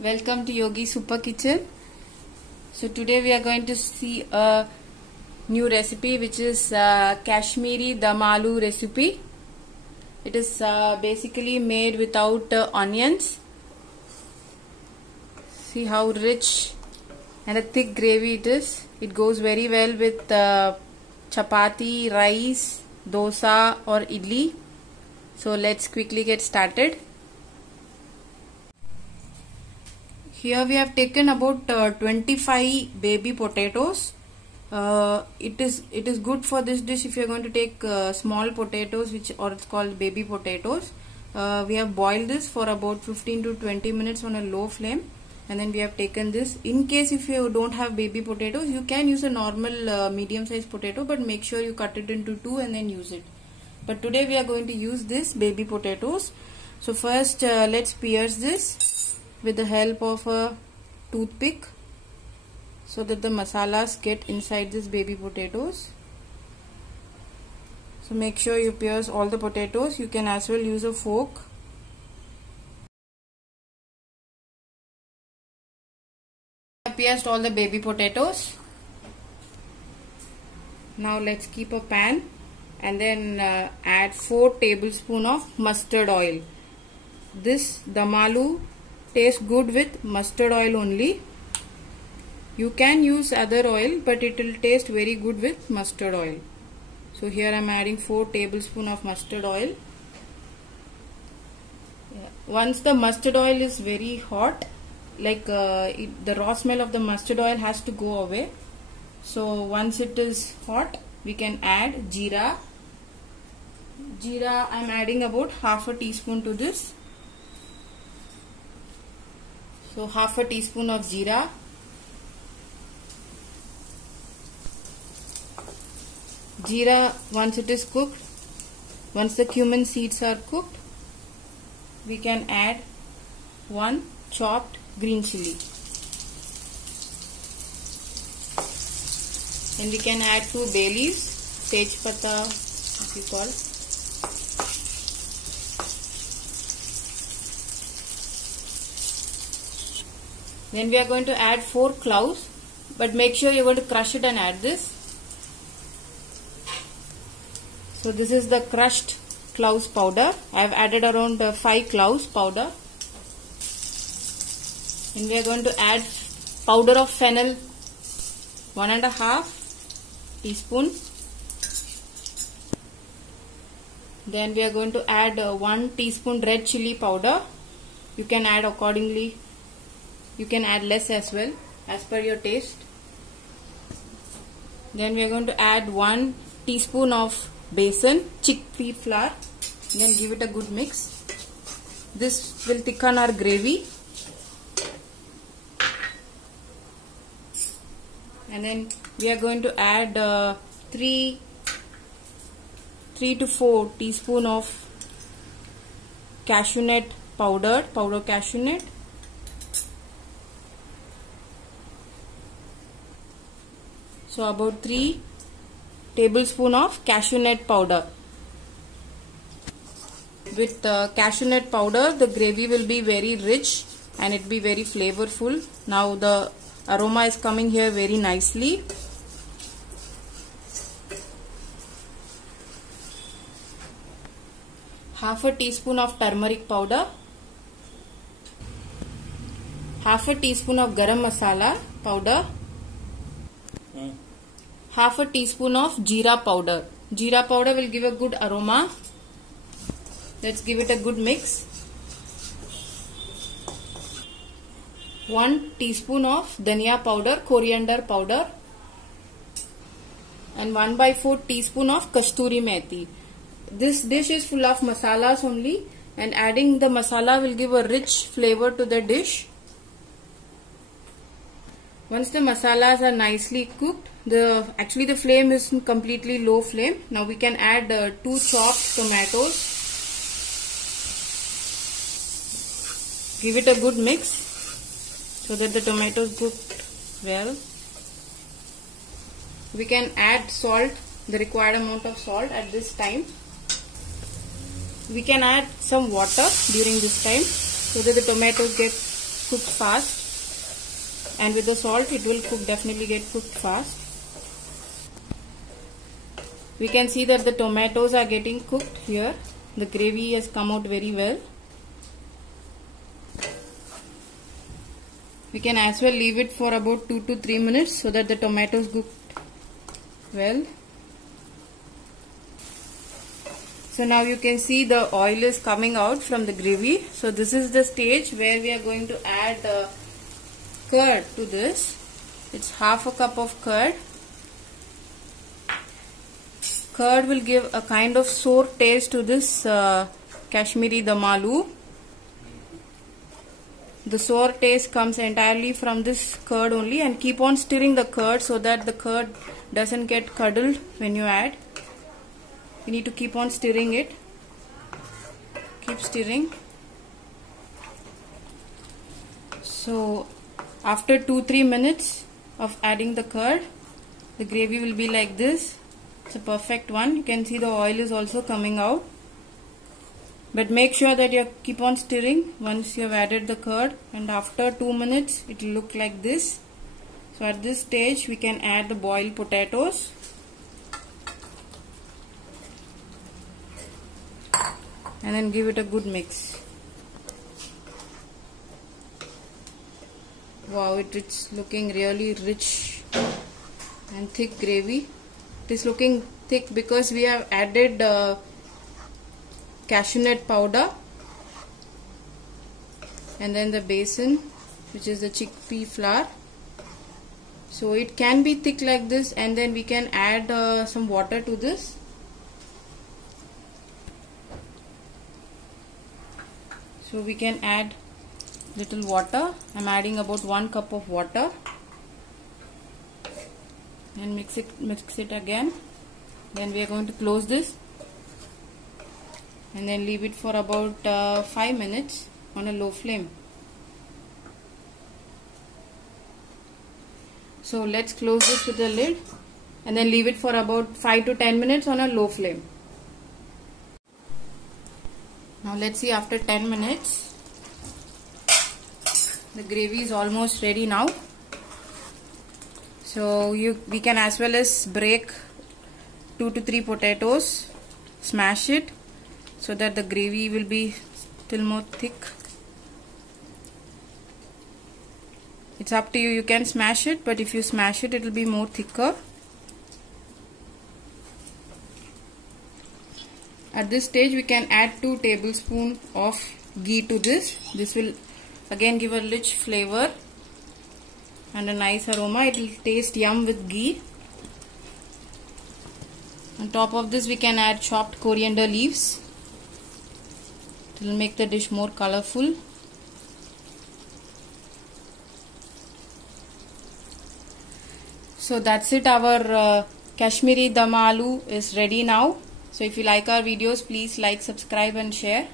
Welcome to Yogi Super Kitchen. So today we are going to see a new recipe, which is Kashmiri Dum Aloo recipe. It is basically made without onions. See how rich and a thick gravy it is. It goes very well with chapati, rice, dosa or idli. So let's quickly get started. Here we have taken about 25 baby potatoes. It is good for this dish if you are going to take small potatoes, or it's called baby potatoes. We have boiled this for about 15 to 20 minutes on a low flame, and then we have taken this. In case if you don't have baby potatoes, you can use a normal medium sized potato, but make sure you cut it into two and then use it. But today we are going to use this baby potatoes. So first let's pierce this with the help of a toothpick so that the masalas get inside this baby potatoes. So make sure you pierce all the potatoes. You can as well use a fork. I pierced all the baby potatoes. Now let's keep a pan and then add 4 tablespoons of mustard oil. This dum aloo tastes good with mustard oil only. You can use other oil, but it will taste very good with mustard oil. So here I am adding 4 tablespoons of mustard oil. Once the mustard oil is very hot, like the raw smell of the mustard oil has to go away. So once it is hot, we can add jeera. Jeera I am adding about half a teaspoon to this. So half a teaspoon of jeera. Jeera, once it is cooked, once the cumin seeds are cooked, we can add 1 chopped green chilli. Then we can add 2 bay leaves, tej pata if you call. Then we are going to add 4 cloves, but make sure you are going to crush it and add this. So this is the crushed cloves powder. I have added around 5 cloves powder. And we are going to add powder of fennel, 1.5 teaspoon. Then we are going to add 1 teaspoon red chilli powder. You can add accordingly. You can add less as well, as per your taste. Then we are going to add 1 teaspoon of besan, chickpea flour. Then give it a good mix. This will thicken our gravy. And then we are going to add 3 to 4 teaspoon of cashew nut powder cashew nut. So about 3 tablespoons of cashew nut powder. With cashew nut powder, the gravy will be very rich and it will be very flavorful. Now the aroma is coming here very nicely. Half a teaspoon of turmeric powder. Half a teaspoon of garam masala powder. Half a teaspoon of jeera powder. Jeera powder will give a good aroma. Let's give it a good mix. 1 teaspoon of dhania powder, coriander powder. And 1/4 teaspoon of kasturi methi. This dish is full of masalas only, and adding the masala will give a rich flavor to the dish. Once the masalas are nicely cooked, actually the flame is completely low flame. Now we can add 2 chopped tomatoes. Give it a good mix. so that the tomatoes cooked well. We can add salt, the required amount of salt at this time. We can add some water during this time so that the tomatoes get cooked fast, and with the salt it will definitely get cooked fast. We can see that the tomatoes are getting cooked here. The gravy has come out very well. We can as well leave it for about 2 to 3 minutes so that the tomatoes cooked well. So now you can see the oil is coming out from the gravy. So this is the stage where we are going to add curd to this. It's half a cup of curd. Curd will give a kind of sour taste to this Kashmiri Dum Aloo. The sour taste comes entirely from this curd only, and keep on stirring the curd so that the curd doesn't get curdled when you add. You need to keep on stirring it. Keep stirring. So after 2-3 minutes of adding the curd, the gravy will be like this. It's a perfect one. You can see the oil is also coming out. But make sure that you keep on stirring once you have added the curd, and after 2 minutes it will look like this. So at this stage we can add the boiled potatoes. And then give it a good mix. Wow, it's looking really rich and thick gravy. It is looking thick because we have added cashew nut powder, and then the besan, which is the chickpea flour. So it can be thick like this, and then we can add some water to this. So we can add little water. I am adding about 1 cup of water, and mix it again. Then we are going to close this and then leave it for about 5 minutes on a low flame. So let's close this with the lid and then leave it for about 5 to 10 minutes on a low flame. Now let's see, after 10 minutes the gravy is almost ready now. So we can as well as break 2 to 3 potatoes, smash it so that the gravy will be still more thick. It's up to you, you can smash it, but if you smash it, it will be more thicker. At this stage we can add 2 tablespoons of ghee to this. This will again give a rich flavor and a nice aroma. It will taste yum with ghee. On top of this we can add chopped coriander leaves. It will make the dish more colorful. So that's it, our Kashmiri Dum Aloo is ready now. So if you like our videos, please like, subscribe and share.